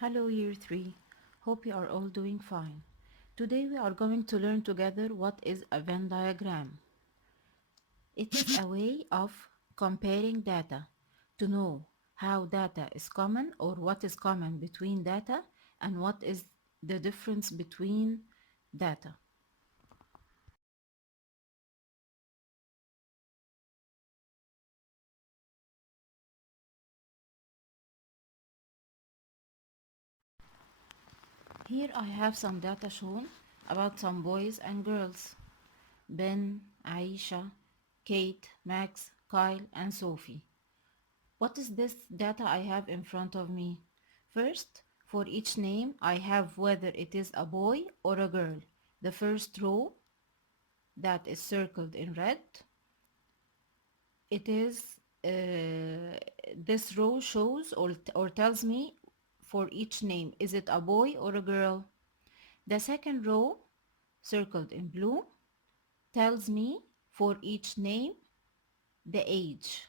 Hello Year 3. Hope you are all doing fine. Today we are going to learn together what is a Venn diagram. It is a way of comparing data to know how data is common or what is common between data and what is the difference between data. Here I have some data shown about some boys and girls. Ben, Aisha, Kate, Max, Kyle and Sophie. What is this data I have in front of me? First, for each name, I have whether it is a boy or a girl. The first row that is circled in red, it is this row shows or tells me for each name, is it a boy or a girl? The second row circled in blue tells me for each name the age.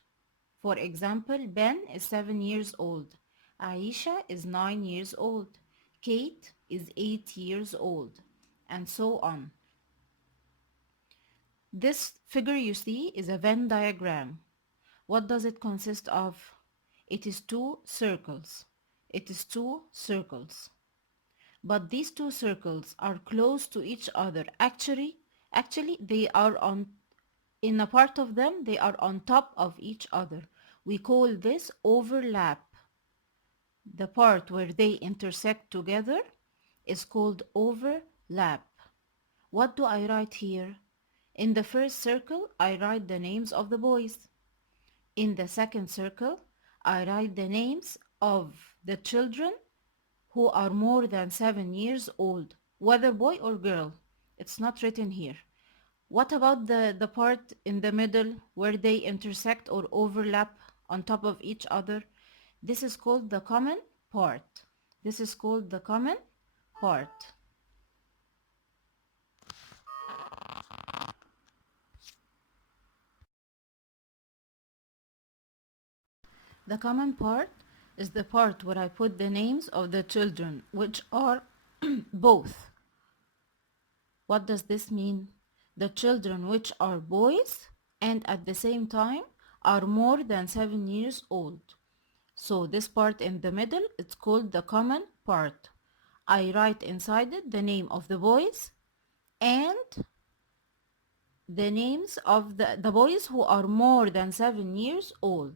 For example, Ben is 7 years old. Aisha is 9 years old. Kate is 8 years old. And so on. This figure you see is a Venn diagram. What does it consist of? It is two circles. It is two circles. But these two circles are close to each other. Actually they are on in a part of them they are on top of each other. We call this overlap. The part where they intersect together is called overlap. What do I write here? In the first circle, I write the names of the boys. In the second circle, I write the names of the children who are more than 7 years old, whether boy or girl. It's not written here. What about the part in the middle where they intersect or overlap on top of each other? This is called the common part. This is called the common part. The common part is the part where I put the names of the children, which are both. What does this mean? The children which are boys and at the same time are more than 7 years old. So this part in the middle, it's called the common part. I write inside it the name of the boys and the names of the boys who are more than 7 years old.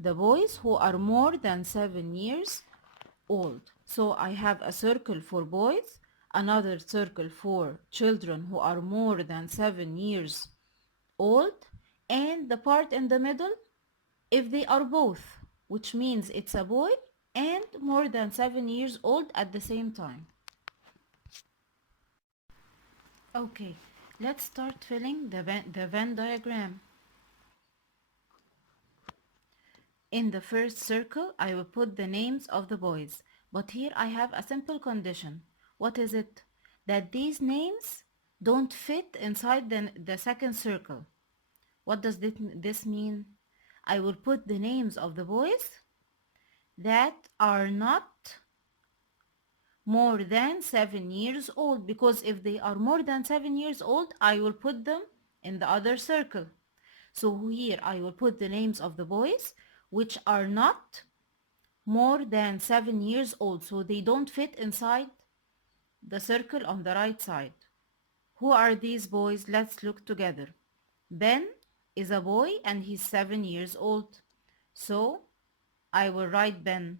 The boys who are more than 7 years old. So I have a circle for boys, another circle for children who are more than 7 years old, and the part in the middle if they are both, which means it's a boy and more than 7 years old at the same time. Okay, let's start filling the Venn diagram. In the first circle, I will put the names of the boys. But here I have a simple condition. What is it? That these names don't fit inside the second circle. What does this mean? I will put the names of the boys that are not more than 7 years old, because if they are more than 7 years old, I will put them in the other circle. So here I will put the names of the boys which are not more than 7 years old, so they don't fit inside the circle on the right side. Who are these boys? Let's look together. Ben is a boy and he's 7 years old. So I will write Ben.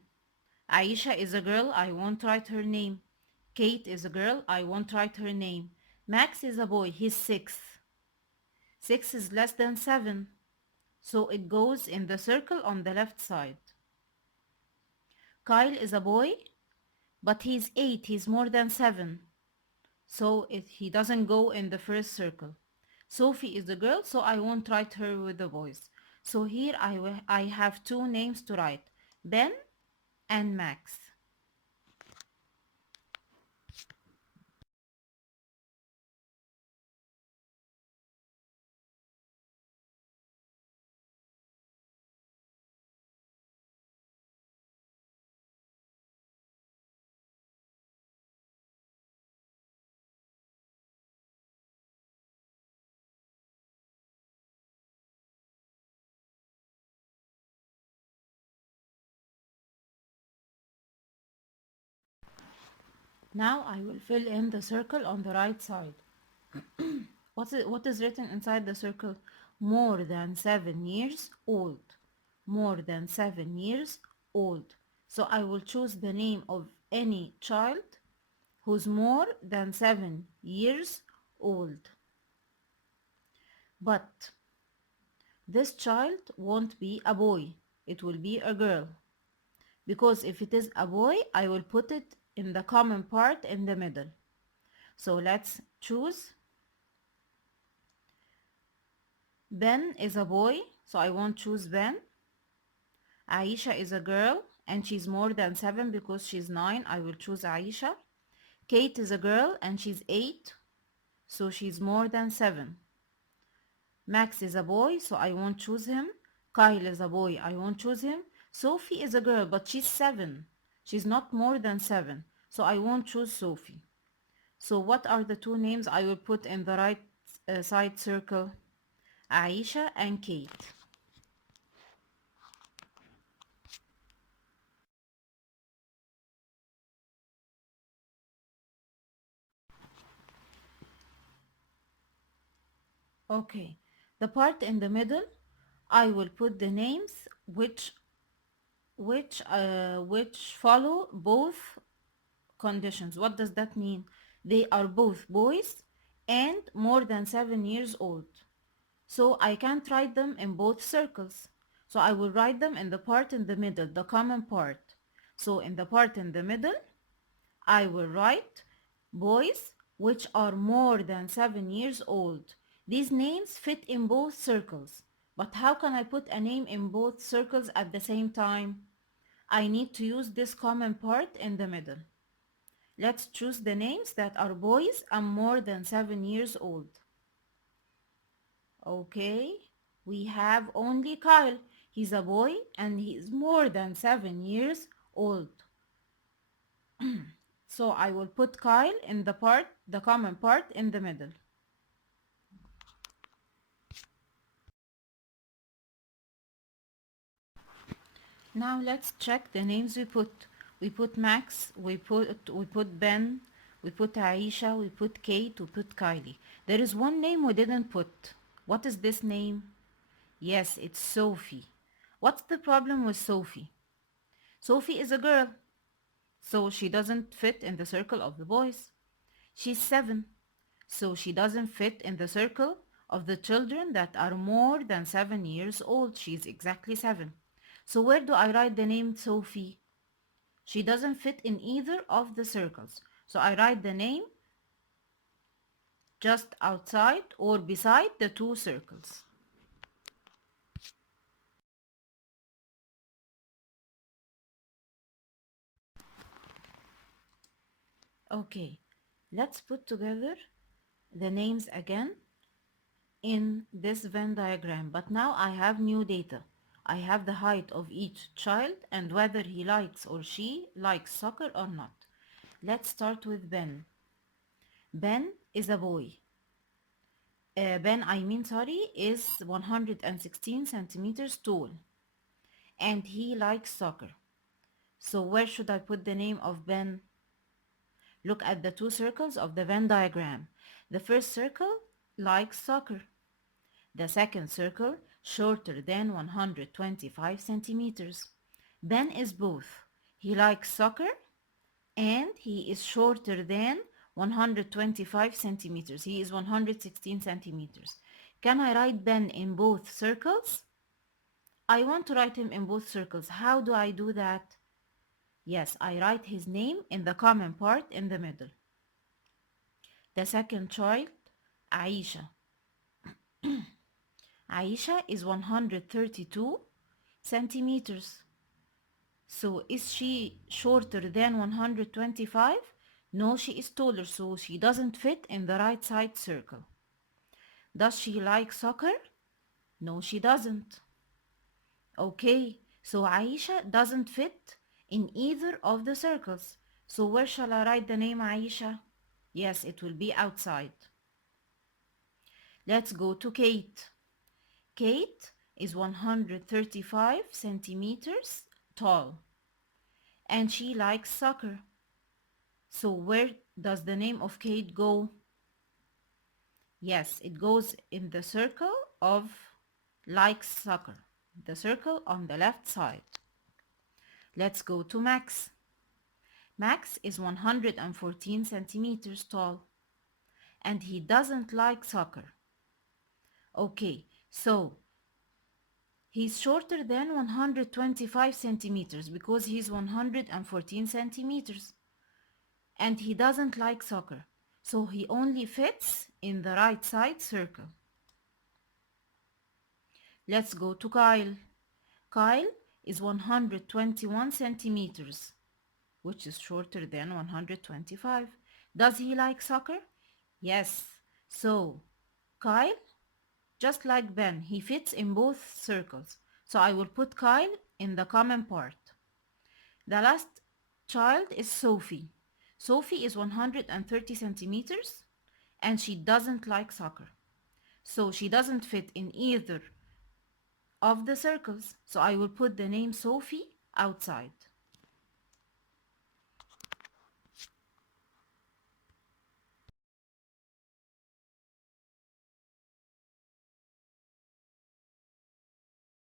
Aisha is a girl, I won't write her name. Kate is a girl, I won't write her name. Max is a boy, he's 6. 6 is less than 7. So it goes in the circle on the left side. Kyle is a boy, but he's 8, he's more than 7. So he doesn't go in the first circle. Sophie is a girl, so I won't write her with the boys. So here I have two names to write, Ben and Max. Now I will fill in the circle on the right side. What is written inside the circle? More than 7 years old. More than 7 years old. So I will choose the name of any child who's more than 7 years old. But this child won't be a boy. It will be a girl. Because if it is a boy, I will put it in the common part in the middle. So let's choose. Ben is a boy, so I won't choose Ben. Aisha is a girl and she's more than 7 because she's 9. I will choose Aisha. Kate is a girl and she's 8, so she's more than 7. Max is a boy, so I won't choose him. Kyle is a boy, I won't choose him. Sophie is a girl, but she's 7. She's not more than 7, so I won't choose Sophie. So what are the two names I will put in the right side circle? Aisha and Kate. Okay, the part in the middle, I will put the names which follow both conditions. What does that mean? They are both boys and more than 7 years old. So I can't write them in both circles. So I will write them in the part in the middle, the common part. So in the part in the middle, I will write boys which are more than 7 years old. These names fit in both circles. But how can I put a name in both circles at the same time? I need to use this common part in the middle. Let's choose the names that are boys and more than 7 years old. Okay, we have only Kyle. He's a boy and he's more than 7 years old. So I will put Kyle in the common part in the middle. Now let's check the names we put. We put Max, we put Ben, we put Aisha, we put Kate, we put Kylie. There is one name we didn't put. What is this name? Yes, it's Sophie. What's the problem with Sophie? Sophie is a girl, so she doesn't fit in the circle of the boys. She's 7, so she doesn't fit in the circle of the children that are more than 7 years old. She's exactly 7. So where do I write the name Sophie? She doesn't fit in either of the circles. So I write the name just outside or beside the two circles. Okay, let's put together the names again in this Venn diagram. But now I have new data. I have the height of each child and whether he likes or she likes soccer or not. Let's start with Ben. Ben is a boy. Ben, is 116 centimeters tall and he likes soccer. So where should I put the name of Ben? Look at the two circles of the Venn diagram. The first circle likes soccer. The second circle shorter than 125 centimeters. Ben is both. He likes soccer and he is shorter than 125 centimeters. He is 116 centimeters. Can I write Ben in both circles? I want to write him in both circles. How do I do that? Yes, I write his name in the common part in the middle. The second child, Aisha. Aisha is 132 centimeters. So is she shorter than 125? No, she is taller, so she doesn't fit in the right side circle. Does she like soccer? No, she doesn't. Okay, so Aisha doesn't fit in either of the circles. So where shall I write the name Aisha? Yes, it will be outside. Let's go to Kate. Kate is 135 centimeters tall and she likes soccer. So where does the name of Kate go? Yes, it goes in the circle of likes soccer, the circle on the left side. Let's go to Max. Max is 114 centimeters tall and he doesn't like soccer. Okay, so he's shorter than 125 centimeters because he's 114 centimeters and he doesn't like soccer. So he only fits in the right side circle. Let's go to Kyle. Kyle is 121 centimeters, which is shorter than 125. Does he like soccer? Yes. So Kyle, just like Ben, he fits in both circles. So I will put Kyle in the common part. The last child is Sophie. Sophie is 130 centimeters and she doesn't like soccer. So she doesn't fit in either of the circles. So I will put the name Sophie outside.